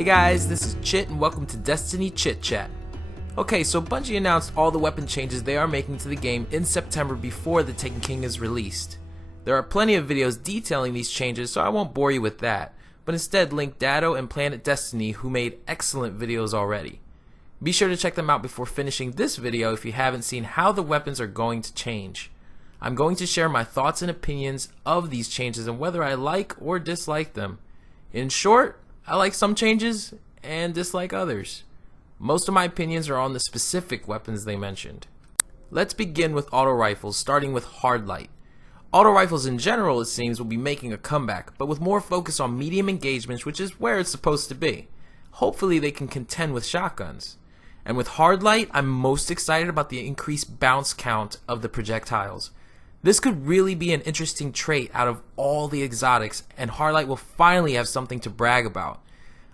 Hey guys, this is Chit and welcome to Destiny Chit Chat. Okay, so Bungie announced all the weapon changes they are making to the game in September before the Taken King is released. There are plenty of videos detailing these changes, so I won't bore you with that, but instead link Dado and Planet Destiny, who made excellent videos already. Be sure to check them out before finishing this video if you haven't seen how the weapons are going to change. I'm going to share my thoughts and opinions of these changes and whether I like or dislike them. In short, I like some changes and dislike others. Most of my opinions are on the specific weapons they mentioned. Let's begin with auto rifles, starting with hard light. Auto rifles in general, it seems, will be making a comeback, but with more focus on medium engagements, which is where it's supposed to be. Hopefully they can contend with shotguns. And with hard light, I'm most excited about the increased bounce count of the projectiles. This could really be an interesting trait out of all the exotics, and Hardlight will finally have something to brag about.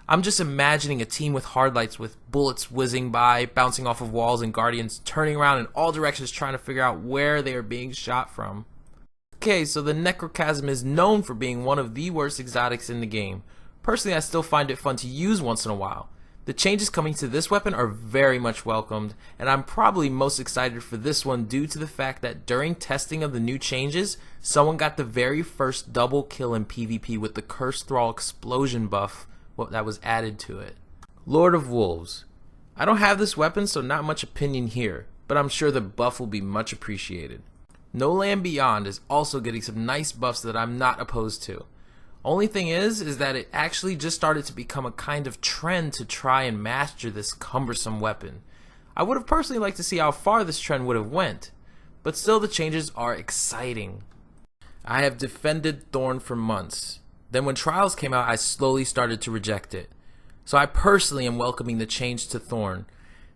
I'm just imagining a team with Hardlights with bullets whizzing by, bouncing off of walls, and guardians turning around in all directions trying to figure out where they are being shot from. Okay, so the Necrochasm is known for being one of the worst exotics in the game. Personally, I still find it fun to use once in a while. The changes coming to this weapon are very much welcomed, and I'm probably most excited for this one due to the fact that during testing of the new changes, someone got the very first double kill in PvP with the Cursed Thrall explosion buff that was added to it. Lord of Wolves. I don't have this weapon, so not much opinion here, but I'm sure the buff will be much appreciated. No Land Beyond is also getting some nice buffs that I'm not opposed to. Only thing is that it actually just started to become a kind of trend to try and master this cumbersome weapon. I would have personally liked to see how far this trend would have went, but still the changes are exciting. I have defended Thorn for months. Then when Trials came out, I slowly started to reject it. So I personally am welcoming the change to Thorn.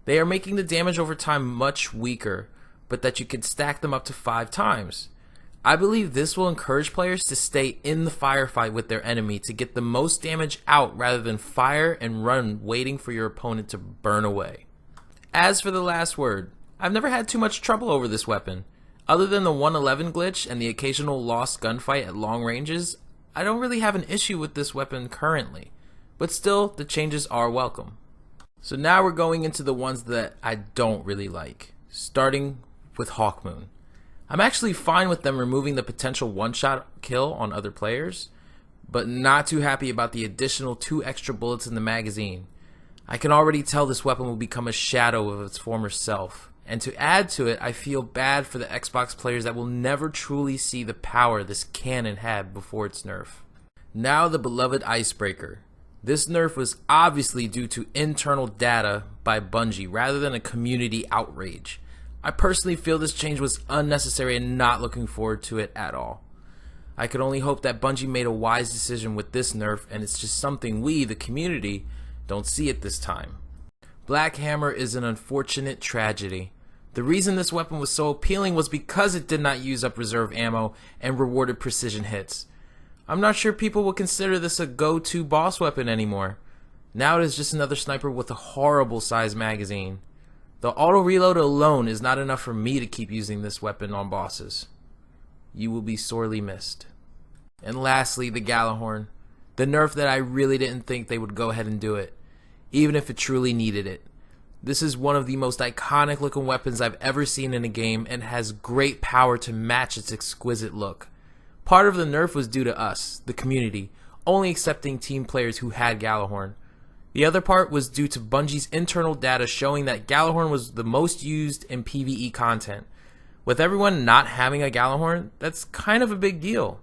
They are making the damage over time much weaker, but that you can stack them up to 5 times. I believe this will encourage players to stay in the firefight with their enemy to get the most damage out rather than fire and run waiting for your opponent to burn away. As for the last word, I've never had too much trouble over this weapon. Other than the 111 glitch and the occasional lost gunfight at long ranges, I don't really have an issue with this weapon currently, but still the changes are welcome. So now we're going into the ones that I don't really like, starting with Hawkmoon. I'm actually fine with them removing the potential one-shot kill on other players, but not too happy about the additional 2 extra bullets in the magazine. I can already tell this weapon will become a shadow of its former self, and to add to it, I feel bad for the Xbox players that will never truly see the power this cannon had before its nerf. Now the beloved Icebreaker. This nerf was obviously due to internal data by Bungie rather than a community outrage. I personally feel this change was unnecessary and not looking forward to it at all. I could only hope that Bungie made a wise decision with this nerf, and it's just something we, the community, don't see at this time. Black Hammer is an unfortunate tragedy. The reason this weapon was so appealing was because it did not use up reserve ammo and rewarded precision hits. I'm not sure people will consider this a go-to boss weapon anymore. Now it is just another sniper with a horrible size magazine. The auto reload alone is not enough for me to keep using this weapon on bosses. You will be sorely missed. And lastly, the Gjallarhorn. The nerf that I really didn't think they would go ahead and do it, even if it truly needed it. This is one of the most iconic looking weapons I've ever seen in a game and has great power to match its exquisite look. Part of the nerf was due to us, the community, only accepting team players who had Gjallarhorn. The other part was due to Bungie's internal data showing that Gjallarhorn was the most used in PvE content. With everyone not having a Gjallarhorn, that's kind of a big deal.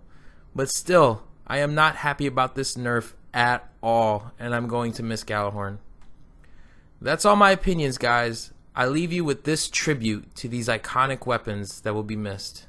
But still, I am not happy about this nerf at all, and I'm going to miss Gjallarhorn. That's all my opinions, guys. I leave you with this tribute to these iconic weapons that will be missed.